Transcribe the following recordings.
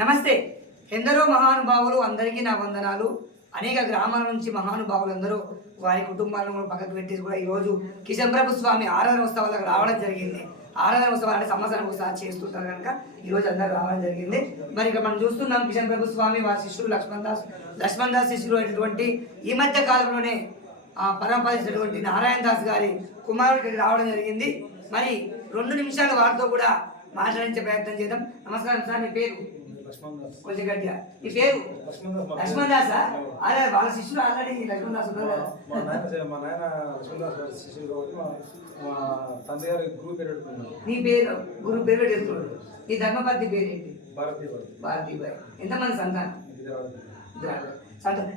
నమస్తే. ఎందరో మహానుభావులు అందరికీ నా వందనాలు. అనేక గ్రామాల నుంచి మహానుభావులు అందరూ వారి కుటుంబాలను కూడా పక్కకు పెట్టి కూడా ఈరోజు కిషన్ ప్రభు స్వామి ఆరాధన ఉత్సవాలకు రావడం జరిగింది. ఆరాధన ఉత్సవాలు అంటే సంవత్సరానికి ఒకసారి చేస్తుంటారు కనుక ఈరోజు అందరూ రావడం జరిగింది. మరి ఇక్కడ మనం చూస్తున్నాం కిషన్ ప్రభు స్వామి వారి శిష్యుడు లక్ష్మణ్ దాస్ లక్ష్మణ్ దాస్ శిష్యుడు అయినటువంటి ఈ మధ్య కాలంలోనే పరంపరించినటువంటి నారాయణ దాస్ గారి కుమారుడు రావడం జరిగింది. మరి రెండు నిమిషాలు వారితో కూడా మాట్లాడించే ప్రయత్నం చేద్దాం. నమస్కారం సార్ మీ పేరు? గట్టిగా. మీ పేరు లక్ష్మణ్ దాస్ అదే వాళ్ళ శిష్యుడు ఆల్రెడీ లక్ష్మణ్ దాస్ ఉన్నారు కదా. మా నాయన చే- మా నాయన లక్ష్మణ్ దాస్ గారి శిష్యుడు మా తండ్రి గారి గురువు పేరు పెట్టుకున్నాను నీ పేరు? గురు పేరు చెప్తున్నాడు. నీ ధర్మపతి పేరు ఏంటి భారతీయ వాడు భారతీ బాయ్ ఎంతమంది సంతానం.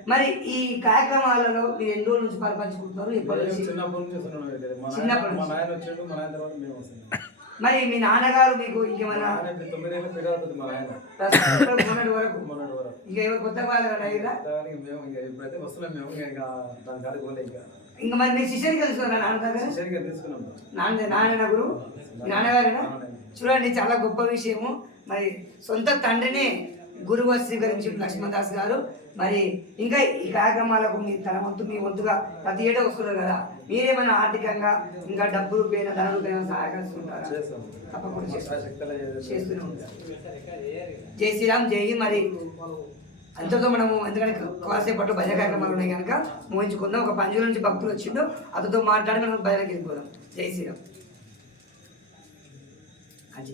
మరి ఈ కార్యక్రమాలలో మీరు ఎన్ని రోజుల నుంచి పాల్పంచుకుంటున్నారు ఎప్పటి మేము నుంచి చిన్నప్పటి నుంచి. మా చిన్నప్పటి. నాయన వచ్చాడు మా నాయన తర్వాత మేము వస్తున్నాం. మరి మీ నాన్నగారు మీకు మా ఇంకేమైనా నాయన ఇప్పుడు తొమ్మిదేళ్ళ పేరు అవుతుంది మా నాయన ప్రస్తుతం మొన్నటి వరకు. మొన్నటి వరకు. ఇంకా ఎవరు కొత్త ఇంకా మరి మీ శిష్యుని కలుసుకున్నారా నాన్న దగ్గర సరిగ్గా తీసుకున్నాం నాన్న నాన్న గురు? మీ నాన్నగారేనా? చూడండి చాలా గొప్ప విషయము. మరి సొంత తండ్రిని గురువు స్వీకరించి లక్ష్మణదాస్ గారు మరి ఇంకా ఈ కార్యక్రమాలకు మీ తన వంతు మీ వంతుగా ప్రతి ఏటా వస్తున్నారు కదా మీరేమైనా ఆర్థికంగా ఇంకా డబ్బు రూపేణ ధన రూపేణ సహాయకరిస్తుంటారా తప్పకుండా చేస్తూనే ఉంటారు. జై శ్రీరామ్ జై మరి అంతతో మనము ఎందుకంటే కాసేపట్లో భజన కార్యక్రమాలు ఉన్నాయి కనుక మోహించుకుందాం ఒక పంజుల నుంచి భక్తులు వచ్చిండు. అతతో మాట్లాడి మనం భజనకి వెళ్ళిపోదాం. జై శ్రీరామ్. అది